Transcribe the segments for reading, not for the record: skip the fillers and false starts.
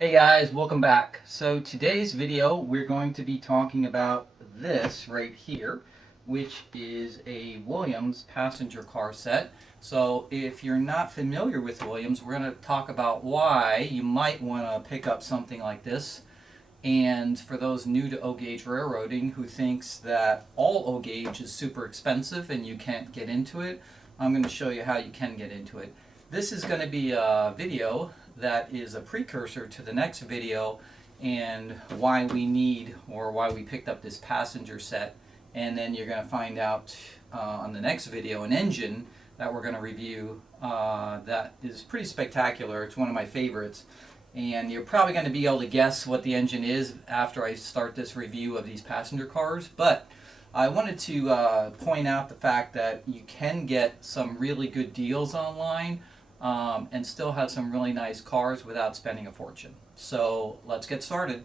Hey guys, welcome back. So today's video we're going to be talking about this right here, which is a Williams passenger car set. So if you're not familiar with Williams, we're going to talk about why you might want to pick up something like this. And for those new to O-gauge railroading who thinks that all O-gauge is super expensive and you can't get into it, I'm going to show you how you can get into it. This is going to be a video that is a precursor to the next video and why we need or why we picked up this passenger set. And then you're going to find out on the next video an engine that we're going to review that is pretty spectacular. It's one of my favorites. And you're probably going to be able to guess what the engine is after I start this review of these passenger cars. But I wanted to point out the fact that you can get some really good deals online and still have some really nice cars without spending a fortune. So let's get started.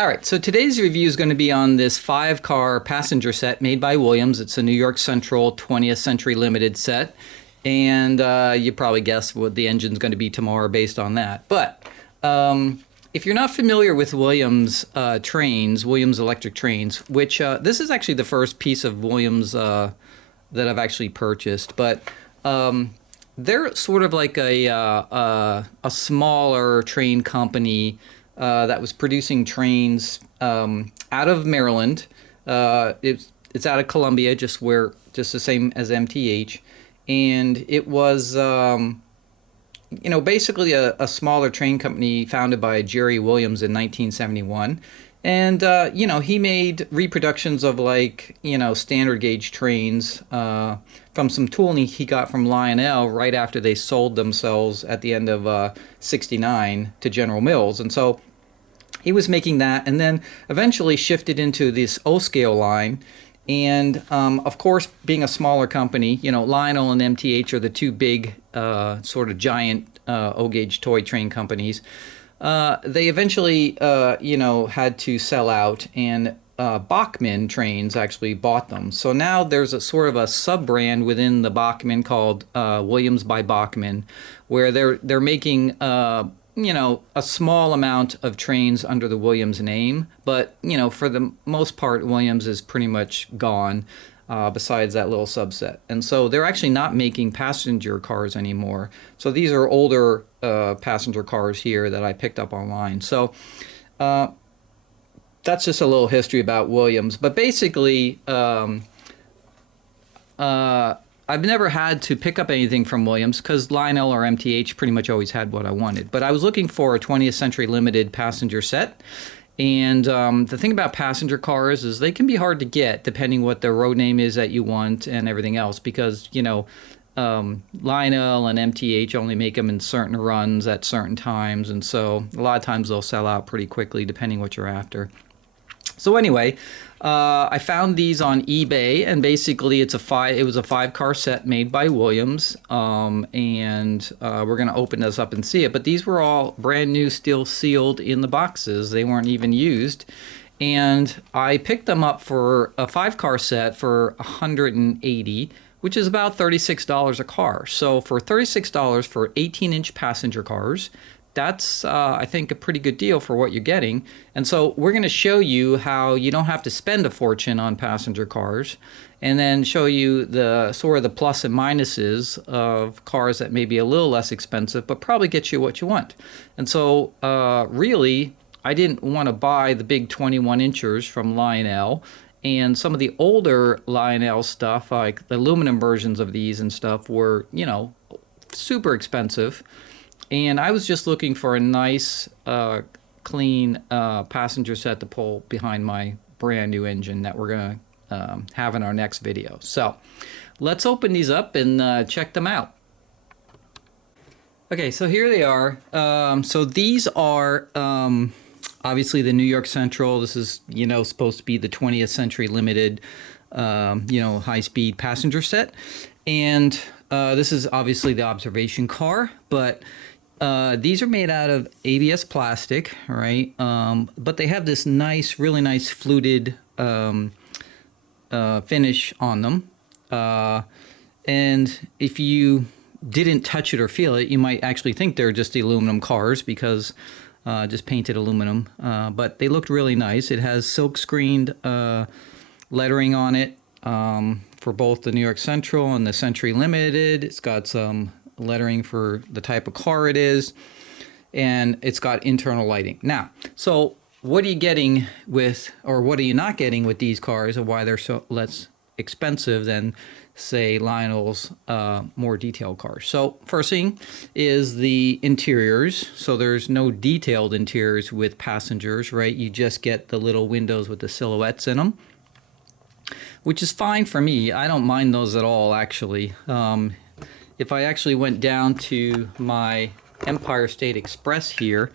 Alright, so today's review is going to be on this 5-car passenger set made by Williams. It's a New York Central 20th Century Limited set. And you probably guess what the engine's going to be tomorrow based on that. But if you're not familiar with Williams trains, Williams electric trains, which this is actually the first piece of Williams that I've actually purchased, but they're sort of like a smaller train company that was producing trains out of Maryland. It's out of Columbia, just the same as MTH. And it was, basically a smaller train company founded by Jerry Williams in 1971. And, he made reproductions of standard gauge trains from some tooling he got from Lionel right after they sold themselves at the end of 69 to General Mills. And so he was making that and then eventually shifted into this O-scale line. And, of course, being a smaller company, Lionel and MTH are the two big sort of giant O-gauge toy train companies. They eventually, had to sell out, and Bachmann Trains actually bought them. So now there's a sort of a sub-brand within the Bachmann called Williams by Bachmann, where they're making a small amount of trains under the Williams name, but, for the most part, Williams is pretty much gone, besides that little subset. And so they're actually not making passenger cars anymore. So these are older passenger cars here that I picked up online. So that's just a little history about Williams. But basically, I've never had to pick up anything from Williams because Lionel or MTH pretty much always had what I wanted. But I was looking for a 20th Century Limited passenger set. And the thing about passenger cars is they can be hard to get depending what the road name is that you want and everything else because, Lionel and MTH only make them in certain runs at certain times. And so a lot of times they'll sell out pretty quickly depending what you're after. So anyway, I found these on eBay, and basically it was a 5-car set made by Williams, and we're going to open this up and see it. But these were all brand new, still sealed in the boxes. They weren't even used. And I picked them up for a 5-car set for $180, which is about $36 a car. So for $36 for 18-inch passenger cars, that's, I think, a pretty good deal for what you're getting. And so we're going to show you how you don't have to spend a fortune on passenger cars, and then show you the sort of the plus and minuses of cars that may be a little less expensive, but probably get you what you want. And so really, I didn't want to buy the big 21-inchers from Lionel. And some of the older Lionel stuff, like the aluminum versions of these and stuff, were, super expensive. And I was just looking for a nice, clean passenger set to pull behind my brand new engine that we're going to have in our next video. So let's open these up and check them out. Okay, so here they are. So these are obviously the New York Central. This is, supposed to be the 20th Century Limited, high-speed passenger set. And this is obviously the observation car, but these are made out of ABS plastic, right? But they have this really nice fluted finish on them. And if you didn't touch it or feel it, you might actually think they're just the aluminum cars because just painted aluminum. But they looked really nice. It has silk screened lettering on it for both the New York Central and the Century Limited. It's got some lettering for the type of car it is, and it's got internal lighting. Now, so what are you getting with, or what are you not getting with these cars, and why they're so less expensive than, say, Lionel's more detailed cars? So first thing is the interiors. So there's no detailed interiors with passengers, right? You just get the little windows with the silhouettes in them, which is fine for me. I don't mind those at all, actually. If I actually went down to my Empire State Express here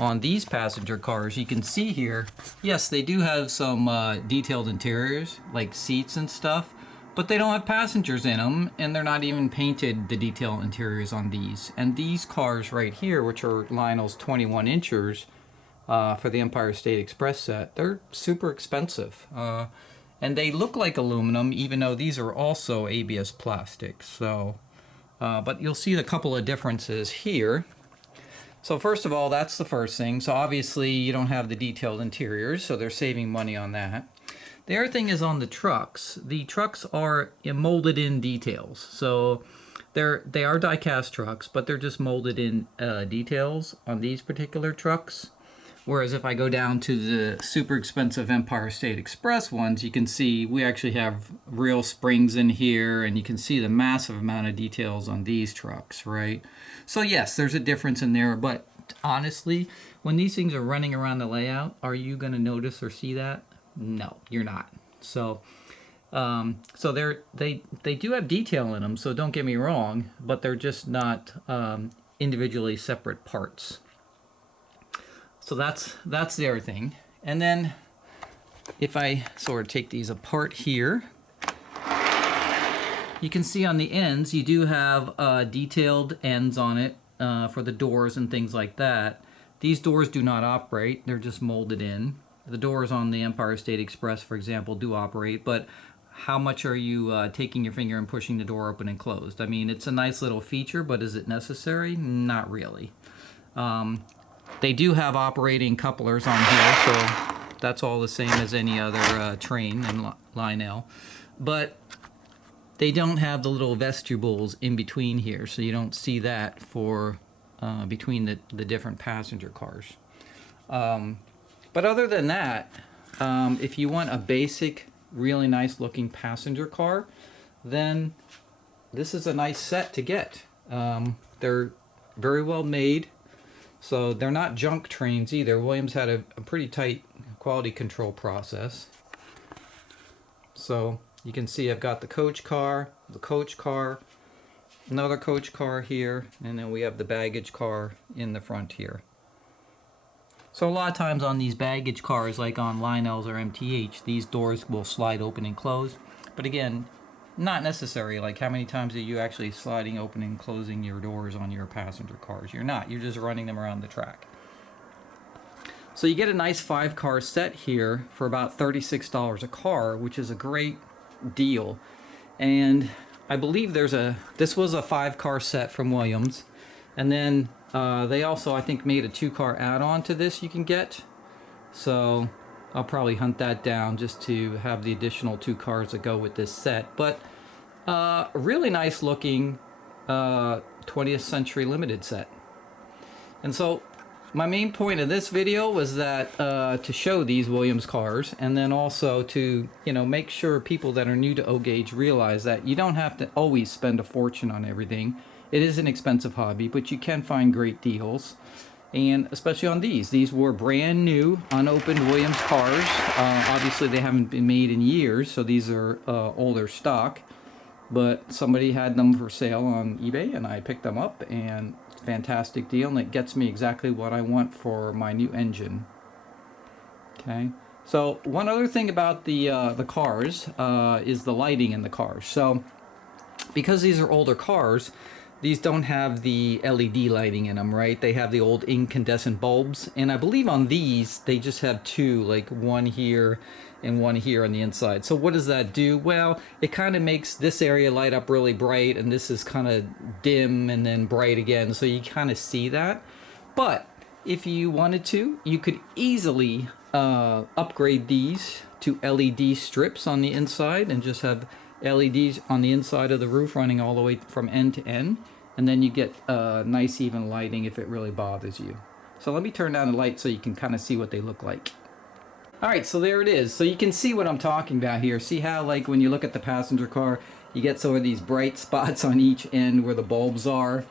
on these passenger cars, you can see here, yes, they do have some detailed interiors, like seats and stuff, but they don't have passengers in them, and they're not even painted the detailed interiors on these. And these cars right here, which are Lionel's 21 inchers for the Empire State Express set, they're super expensive. And they look like aluminum, even though these are also ABS plastic. So, but you'll see a couple of differences here. So first of all, that's the first thing. So obviously you don't have the detailed interiors, so they're saving money on that. The other thing is on the trucks. The trucks are molded in details. So they are die-cast trucks, but they're just molded in details on these particular trucks. Whereas if I go down to the super expensive Empire State Express ones, you can see we actually have real springs in here, and you can see the massive amount of details on these trucks, right? So yes, there's a difference in there, but honestly, when these things are running around the layout, are you going to notice or see that? No, you're not. So they do have detail in them, so don't get me wrong, but they're just not individually separate parts. So that's the other thing. And then if I sort of take these apart here, you can see on the ends, you do have detailed ends on it for the doors and things like that. These doors do not operate. They're just molded in. The doors on the Empire State Express, for example, do operate, but how much are you taking your finger and pushing the door open and closed? I mean, it's a nice little feature, but is it necessary? Not really. They do have operating couplers on here, so that's all the same as any other train in Lionel. But they don't have the little vestibules in between here, so you don't see that for between the different passenger cars. But other than that, if you want a basic, really nice looking passenger car, then this is a nice set to get. They're very well made. So they're not junk trains either. Williams had a pretty tight quality control process. So you can see I've got the coach car, another coach car here, and then we have the baggage car in the front here. So a lot of times on these baggage cars, like on Lionel's or MTH, these doors will slide open and close. But again, not necessary. Like, how many times are you actually sliding open and closing your doors on your passenger cars? You're not. You're just running them around the track. So you get a nice 5-car set here for about $36 a car, which is a great deal. And I believe this was a 5-car set from Williams. And then they also, I think, made a 2-car add-on to this you can get. So I'll probably hunt that down just to have the additional 2 cars that go with this set. But really nice looking 20th Century Limited set. And so my main point of this video was that to show these Williams cars, and then also to make sure people that are new to O-Gauge realize that you don't have to always spend a fortune on everything. It is an expensive hobby, but you can find great deals. And especially on these. These were brand new, unopened Williams cars. Obviously, they haven't been made in years, so these are older stock. But somebody had them for sale on eBay, and I picked them up, and it's a fantastic deal, and it gets me exactly what I want for my new engine. Okay. So one other thing about the cars is the lighting in the cars. So because these are older cars, these don't have the LED lighting in them, right? They have the old incandescent bulbs. And I believe on these, they just have two, like one here and one here on the inside. So what does that do? Well, it kind of makes this area light up really bright, and this is kind of dim and then bright again. So you kind of see that. But if you wanted to, you could easily upgrade these to LED strips on the inside and just have LEDs on the inside of the roof running all the way from end to end, and then you get nice even lighting if it really bothers you. So let me turn down the light so you can kind of see what they look like. Alright, so there it is. So you can see what I'm talking about here. See how, like, when you look at the passenger car, you get some of these bright spots on each end where the bulbs are,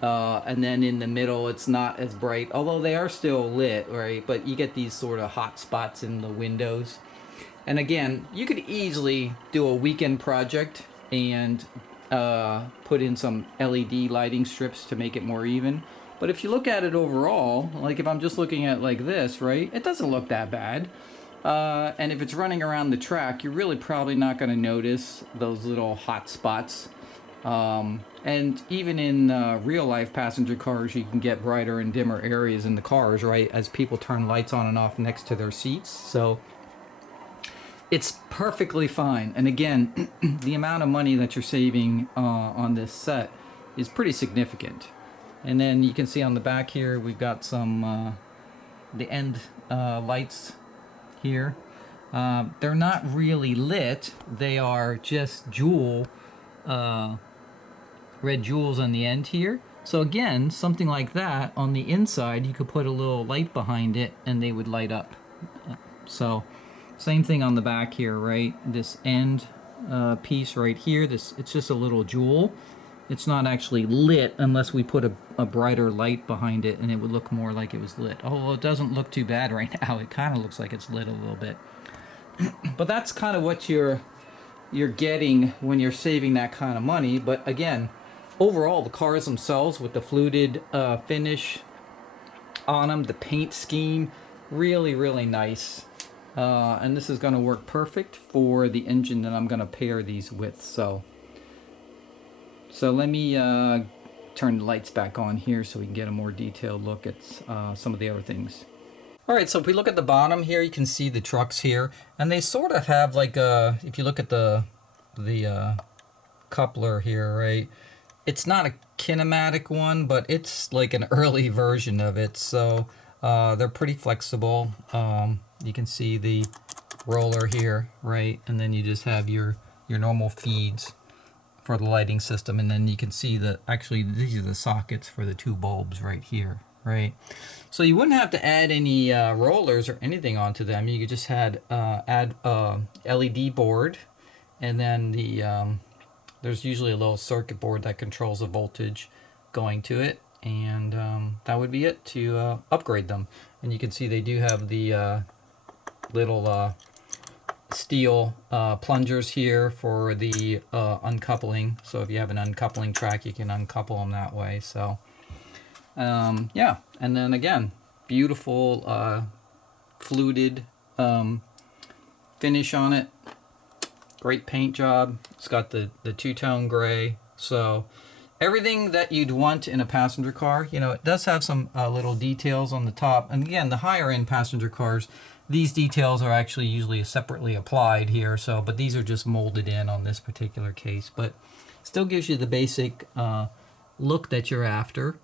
and then in the middle it's not as bright, although they are still lit, right? But you get these sort of hot spots in the windows. And again, you could easily do a weekend project and put in some LED lighting strips to make it more even. But if you look at it overall, like if I'm just looking at like this, right, it doesn't look that bad. And if it's running around the track, you're really probably not going to notice those little hot spots. And even in real life passenger cars, you can get brighter and dimmer areas in the cars, right, as people turn lights on and off next to their seats. So it's perfectly fine. And again, the amount of money that you're saving on this set is pretty significant. And then you can see on the back here, we've got some the end lights here. They're not really lit. They are just jewel, red jewels on the end here. So again, something like that on the inside, you could put a little light behind it and they would light up. So same thing on the back here, right? This end piece right here, it's just a little jewel. It's not actually lit unless we put a brighter light behind it, and it would look more like it was lit. Although it doesn't look too bad right now. It kind of looks like it's lit a little bit. But that's kind of what you're getting when you're saving that kind of money. But again, overall, the cars themselves with the fluted finish on them, the paint scheme, really, really nice. And this is going to work perfect for the engine that I'm going to pair these with. So let me turn the lights back on here so we can get a more detailed look at some of the other things. Alright, so if we look at the bottom here, you can see the trucks here. And they sort of have like a, if you look at the coupler here, right? It's not a kinematic one, but it's like an early version of it. So they're pretty flexible. You can see the roller here, right? And then you just have your normal feeds for the lighting system, and then you can see that actually these are the sockets for the two bulbs right here, right? So you wouldn't have to add any rollers or anything onto them. You could just add a LED board, and then there's usually a little circuit board that controls the voltage going to it, and that would be it to upgrade them. And you can see they do have the little steel plungers here for the uncoupling. So if you have an uncoupling track, you can uncouple them that way. So yeah, and then again, beautiful fluted finish on it. Great paint job. It's got the two-tone gray. So everything that you'd want in a passenger car. You know, it does have some little details on the top. And again, the higher end passenger cars, these details are actually usually separately applied here. So, but these are just molded in on this particular case. But still gives you the basic look that you're after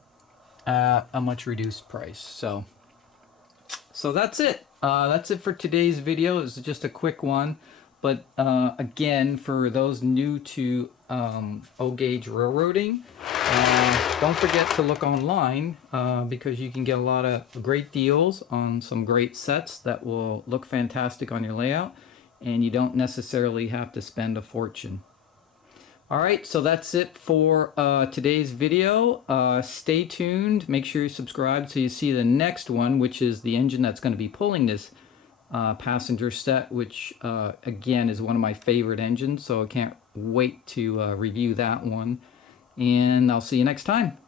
at a much reduced price. So that's it. That's it for today's video. It was just a quick one. But again, for those new to O-gauge railroading, don't forget to look online because you can get a lot of great deals on some great sets that will look fantastic on your layout, and you don't necessarily have to spend a fortune. Alright, so that's it for today's video. Stay tuned. Make sure you subscribe so you see the next one, which is the engine that's going to be pulling this passenger set, which again is one of my favorite engines, so I can't wait to review that one, and I'll see you next time.